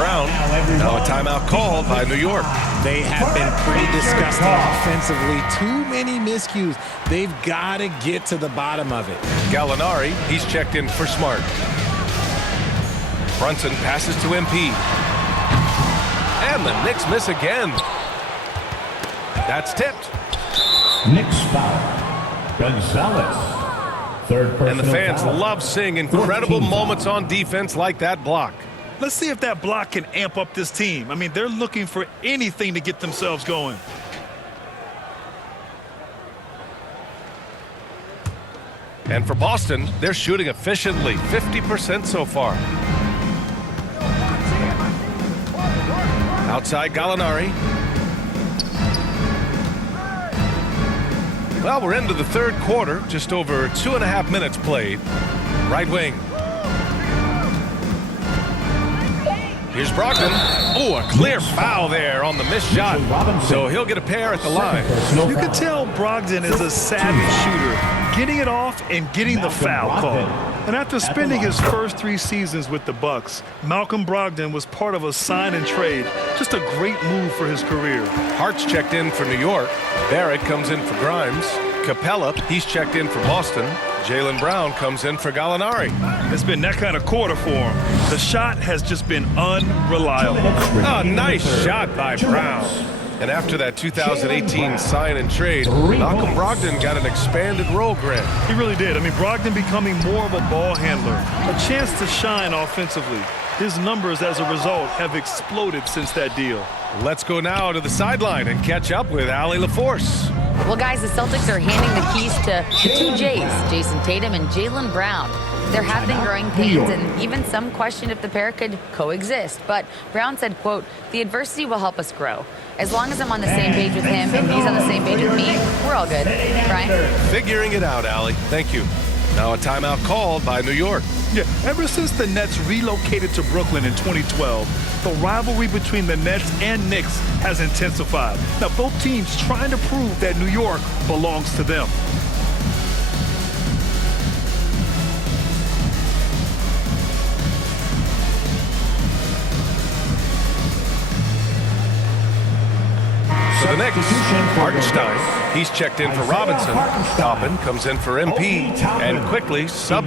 Brown. Now a timeout called by New York. They have been pretty disgusting offensively. Too many miscues. They've got to get to the bottom of it. Gallinari, he's checked in for Smart. Brunson passes to MP. And the Knicks miss again. That's tipped. Knicks foul. Gonzalez. Third personal And the fans foul. love seeing incredible moments on defense like that block. Let's see if that block can amp up this team. I mean, they're looking for anything to get themselves going. And for Boston, they're shooting efficiently, 50% so far. Outside Gallinari. Well, we're into the third quarter, just over 2.5 minutes played. Right wing. Here's Brogdon. Oh, a clear foul there on the missed shot. So he'll get a pair at the line. You can tell Brogdon is a savvy shooter, getting it off and getting the foul call. And after spending his first 3 seasons with the Bucks, Malcolm Brogdon was part of a sign and trade. Just a great move for his career. Hart's checked in for New York. Barrett comes in for Grimes. Capella, he's checked in for Boston. Jaylen Brown comes in for Gallinari. It's been that kind of quarter for him. The shot has just been unreliable. A nice shot by Brown. And after that 2018 sign and trade, Malcolm Brogdon got an expanded role grant. He really did. I mean, Brogdon becoming more of a ball handler, a chance to shine offensively. His numbers as a result have exploded since that deal. Let's go now to the sideline and catch up with Allie LaForce. Well, guys, the Celtics are handing the keys to the 2 J's, Jason Tatum and Jaylen Brown. There have been growing pains, and even some questioned if the pair could coexist. But Brown said, quote, "The adversity will help us grow. As long as I'm on the same page with him and he's on the same page with me, we're all good." Brian? Figuring it out, Allie. Thank you. Now a timeout called by New York. Yeah, ever since the Nets relocated to Brooklyn in 2012, the rivalry between the Nets and Knicks has intensified. Now, both teams trying to prove that New York belongs to them. For the Knicks, Hartenstein, he's checked in for Robinson. Toppin comes in for MP, and quickly sub.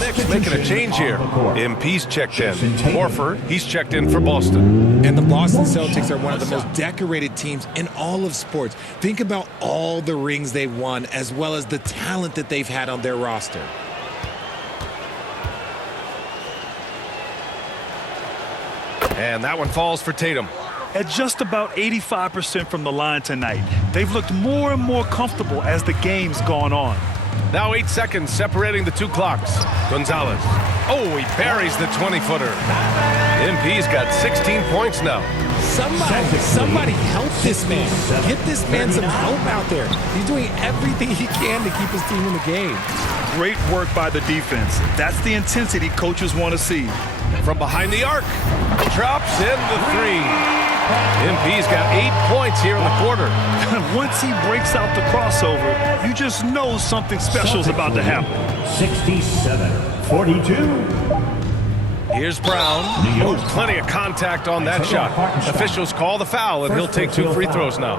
Knicks making a change here. MP's checked in. Horford, he's checked in for Boston. And the Boston Celtics are one of the most decorated teams in all of sports. Think about all the rings they've won, as well as the talent that they've had on their roster. And that one falls for Tatum. At just about 85% from the line tonight, they've looked more and more comfortable as the game's gone on. Now 8 seconds separating the 2 clocks. Gonzalez. Oh, he buries the 20-footer. MP's got 16 points now. Somebody help this man. Get this man some help out there. He's doing everything he can to keep his team in the game. Great work by the defense. That's the intensity coaches want to see. From behind the arc. Drops in the 3. MP's got 8 points here in the quarter. Once he breaks out the crossover, you just know something special is about to happen. 67-42. Here's Brown. Oh, plenty of contact on that shot. Officials call the foul, and he'll take 2 free throws now.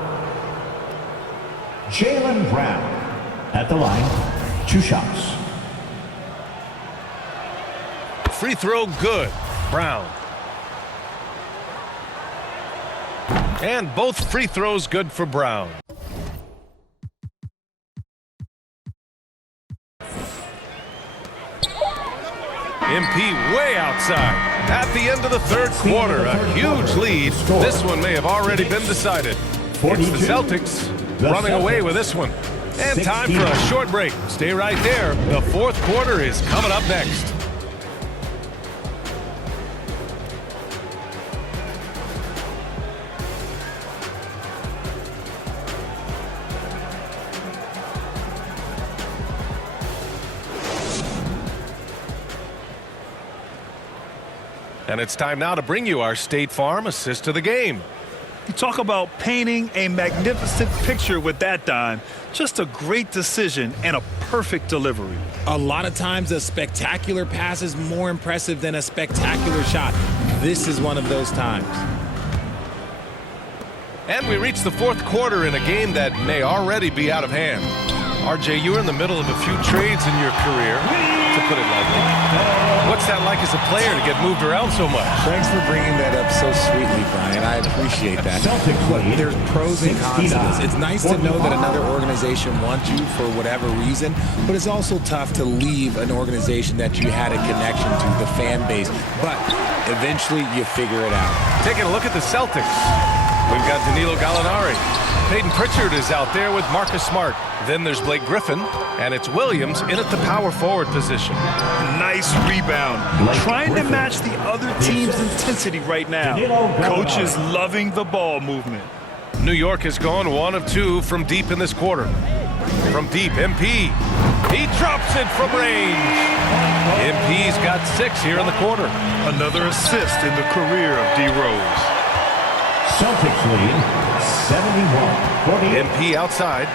Jaylen Brown at the line. 2 shots. Free throw good. Brown. And both free throws good for Brown. MP way outside. At the end of the third quarter, a huge lead. This one may have already been decided. It's the Celtics running away with this one. And time for a short break. Stay right there. The fourth quarter is coming up next. And it's time now to bring you our State Farm assist of the game. Talk about painting a magnificent picture with that dime. Just a great decision and a perfect delivery. A lot of times a spectacular pass is more impressive than a spectacular shot. This is one of those times. And we reach the fourth quarter in a game that may already be out of hand. RJ, you're in the middle of a few trades in your career, to put it lightly. What's that like as a player to get moved around so much? Thanks for bringing that up so sweetly, Brian. I appreciate that. Look, there's pros and cons to this. It's nice to know that another organization wants you for whatever reason, but it's also tough to leave an organization that you had a connection to, the fan base. But eventually you figure it out. Taking a look at the Celtics. We've got Danilo Gallinari. Peyton Pritchard is out there with Marcus Smart. Then there's Blake Griffin, and it's Williams in at the power forward position. Nice rebound. Trying to match the other team's intensity right now. Coach is loving the ball movement. New York has gone 1 of 2 from deep in this quarter. From deep, MP. He drops it from range. MP's got 6 here in the quarter. Another assist in the career of D. Rose. Celtics lead 71-48. MP outside.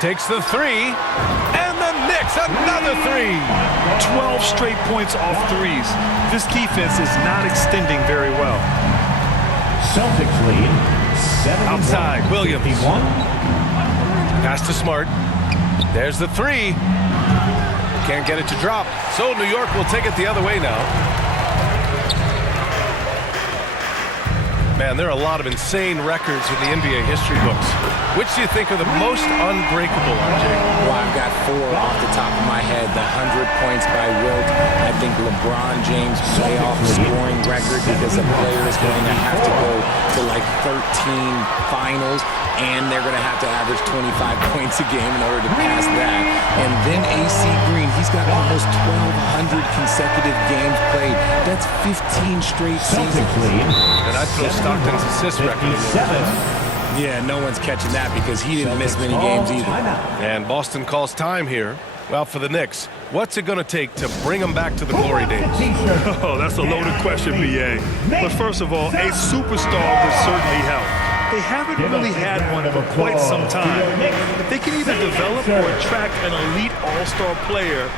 Takes the 3. And the Knicks, another 3. 12 straight points off threes. This defense is not extending very well. Celtics lead 71. Outside, Williams. 51. Pass to Smart. There's the 3. Can't get it to drop. So New York will take it the other way now. Man, there are a lot of insane records in the NBA history books. Which do you think are the most unbreakable, RJ? Well, I've got 4 off the top of my head. The 100 points by Wilt. I think LeBron James' playoff scoring record, because a player is going to have to go to like 13 finals, and they're going to have to average 25 points a game in order to pass that. And then AC Green, he's got almost 1,200 consecutive games played. That's 15 straight seasons. And I'd throw Stockton's assist record in there. Yeah, no one's catching that because he didn't miss many games either. And Boston calls time here. Well, for the Knicks, what's it going to take to bring them back to the glory days? Oh, that's a loaded question, B.A. But first of all, a superstar would certainly help. They haven't really had one for quite some time. If they can either develop or attract an elite all-star player,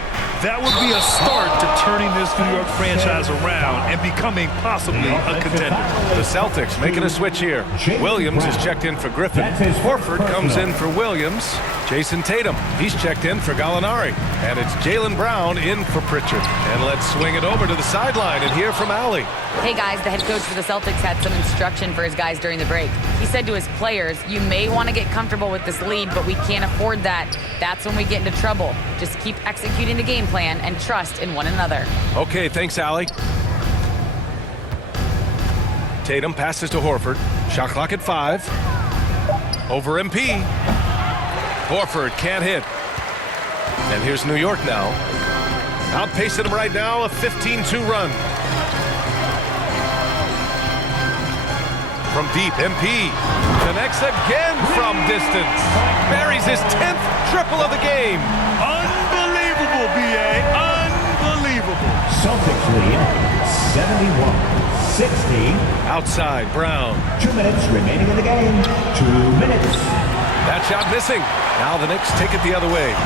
that would be a start to turning this New York franchise around and becoming possibly a contender. The Celtics making a switch here. Williams is checked in for Griffin. Horford comes in for Williams. Jason Tatum, he's checked in for Gallinari. And it's Jaylen Brown in for Pritchard. And let's swing it over to the sideline and hear from Allie. Hey guys, the head coach for the Celtics had some instruction for his guys during the break. He said to his players, you may want to get comfortable with this lead, but we can't afford that. That's when we get into trouble. Just keep executing the game plan and trust in one another. Okay, thanks, Allie. Tatum passes to Horford. Shot clock at 5. Over MP. Horford can't hit. And here's New York now. Outpacing them right now, a 15-2 run. From deep, MP connects again from distance. Buries his 10th triple of the game. Unbelievable, B.A. Unbelievable. Celtics lead 71-60. Outside, Brown. 2 minutes remaining in the game. 2 minutes. That shot missing. Now the Knicks take it the other way.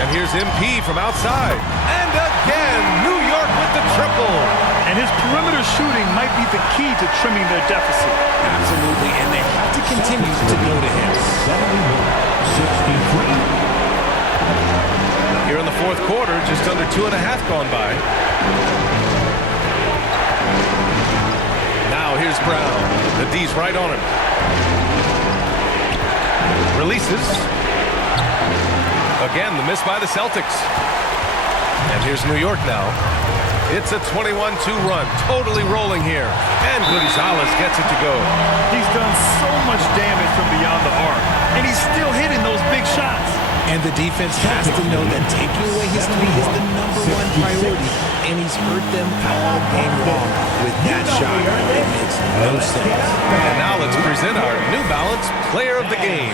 And here's MP from outside. And again, New York with the triple. And his perimeter shooting might be the key to trimming their deficit. Absolutely, and they have to continue to go to him. 71-63. Here in the fourth quarter, just under 2.5 gone by. Now here's Brown. The D's right on him. Releases. Again, the miss by the Celtics. And here's New York now. It's a 21-2 run, totally rolling here. And Gonzalez gets it to go. He's done so much damage from beyond the arc, and he's still hitting those big shots. And the defense has to know that taking away his three is the #1 priority, and he's hurt them all game long with that shot. It makes no sense. And now let's present our New Balance Player of the Game.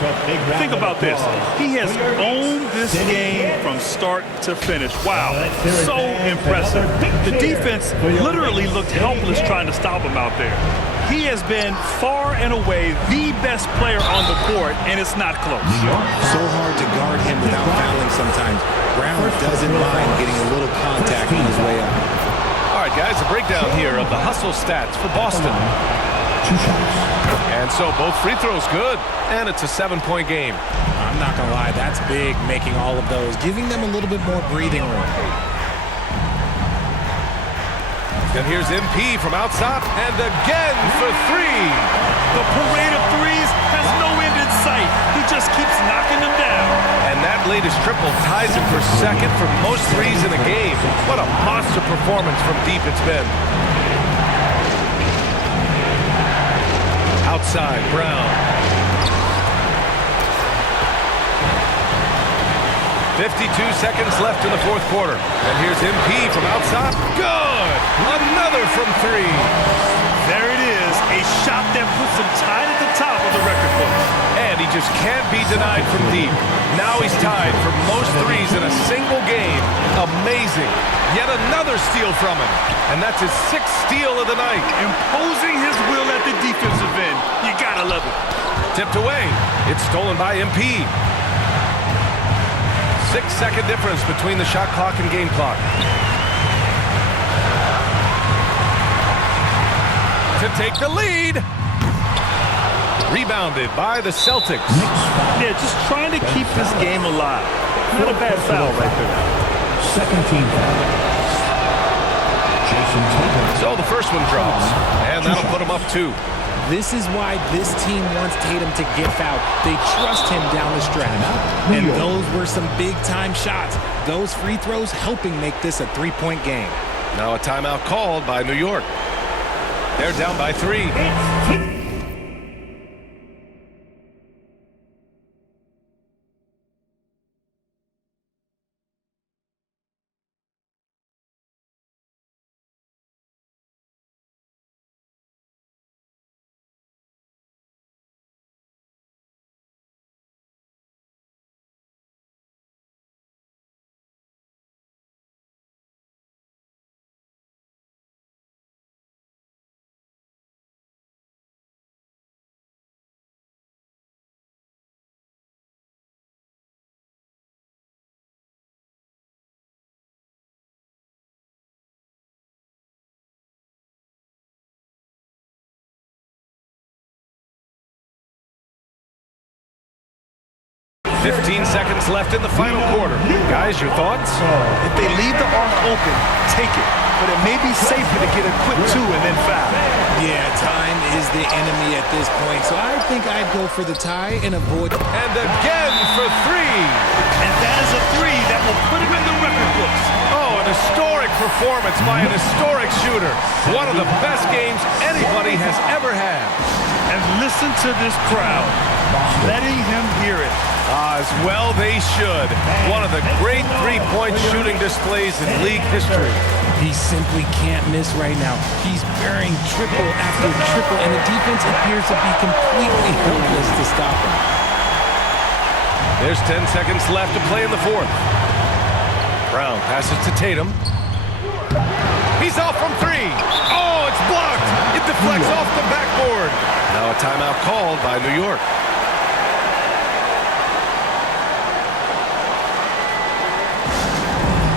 Think about this. He has owned this game from start to finish. Wow, so impressive. The defense literally looked helpless trying to stop him out there. He has been far and away the best player on the court, and it's not close. So hard to guard him without fouling sometimes. Brown doesn't mind getting a little contact on his way up. All right, guys, a breakdown here of the hustle stats for Boston. 2 shots. And so both free throws good, and it's a 7-point game. I'm not going to lie, that's big, making all of those, giving them a little bit more breathing room. And here's MP from outside, and again for 3. The parade of threes has no end in sight. He just keeps knocking them down. And that latest triple ties him for second for most threes in a game. What a monster performance from deep it's been. Outside, Brown. 52 seconds left in the fourth quarter. And here's MP from outside. Good! Another from 3. There it is, a shot that puts him tied at the top of the record book. And he just can't be denied from deep. Now he's tied for most threes in a single game. Amazing. Yet another steal from him. And that's his 6th steal of the night. Imposing his will at the defensive end. You gotta love it. Tipped away. It's stolen by MP. 6-second difference between the shot clock and game clock. To take the lead. Rebounded by the Celtics. Yeah, just trying to keep this game alive. Not a bad foul right there. Second team foul. Jason Tatum. So the first one drops, and that'll put him up 2. This is why this team wants Tatum to get fouled. They trust him down the stretch. And those were some big-time shots. Those free throws helping make this a 3-point game. Now a timeout called by New York. They're down by 3. Fifteen seconds left in the final quarter. Guys, your thoughts? If they leave the arc open, take it. But it may be safer to get a quick 2 and then foul. Yeah, time is the enemy at this point. So I think I'd go for the tie and avoid. And again for 3. And that is a 3 that will put him in the record books. Oh, an historic performance by an historic shooter. One of the best games anybody has ever had. And listen to this crowd, letting him hear it. As well they should. One of the great three-point shooting displays in league history. He simply can't miss right now. He's burying triple after triple, and the defense appears to be completely helpless to stop him. There's 10 seconds left to play in the fourth. Brown passes to Tatum. He's off from 3. Oh, it's blocked. It deflects off the backboard. Now a timeout called by New York.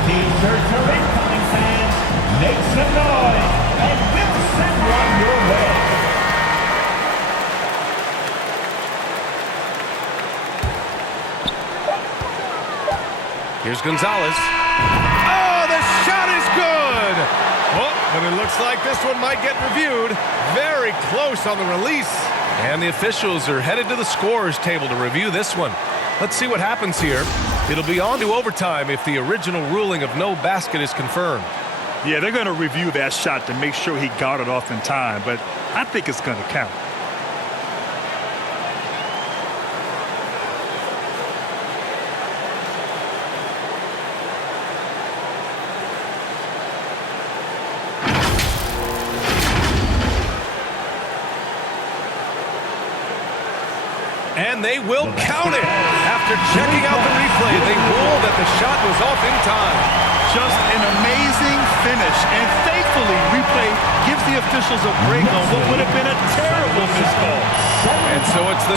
T-shirts are incoming, fans. Make some noise, and we'll send one your way. Here's Gonzalez. Oh, the shot is good! Oh, but it looks like this one might get reviewed. Very close on the release. And the officials are headed to the scorer's table to review this one. Let's see what happens here. It'll be on to overtime if the original ruling of no basket is confirmed. Yeah, they're going to review that shot to make sure he got it off in time, but I think it's going to count. And they will count it. After checking out the replay, they ruled that the shot was off in time. Just an amazing finish. And thankfully, replay gives the officials a break on what would have been a terrible missed call. And so it's the